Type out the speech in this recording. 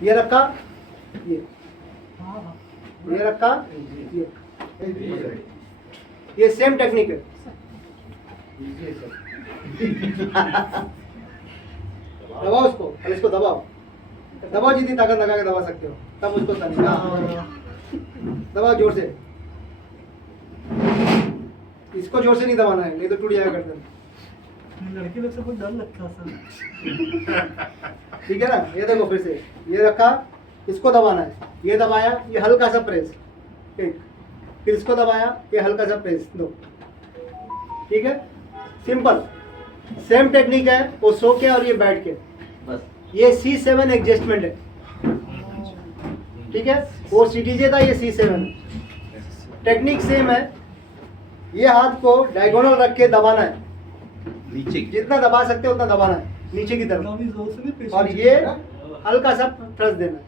ये रखा, ये रखा, ये सेम टेक्निक है। दबाओ उसको और इसको दबाओ, दबाओ जितनी ताकत लगा के दबा सकते हो, तब मुझको दबाओ जोर से। इसको जोर से नहीं दबाना है, नहीं तो टूट जाएगा गर्दन। लड़की लोग से बहुत डर लगता है सर। ठीक है ना, ये देखो फिर से, ये रखा, इसको दबाना है, ये दबाया, ये हल्का सा प्रेस, एक, फिर इसको दबाया, ये हल्का सा प्रेस, दो। ठीक है, सिंपल सेम टेक्निक है, वो सो के और ये बैठ के बस। ये C7 एडजस्टमेंट है, ठीक है, वो CTJ था, ये C7 टेक्निक सेम है। ये हाथ को डायगोनल रख के दबाना है, नीचे जितना दबा सकते हो उतना दबाना है नीचे की तरफ, और ये हल्का सा प्रेस देना है।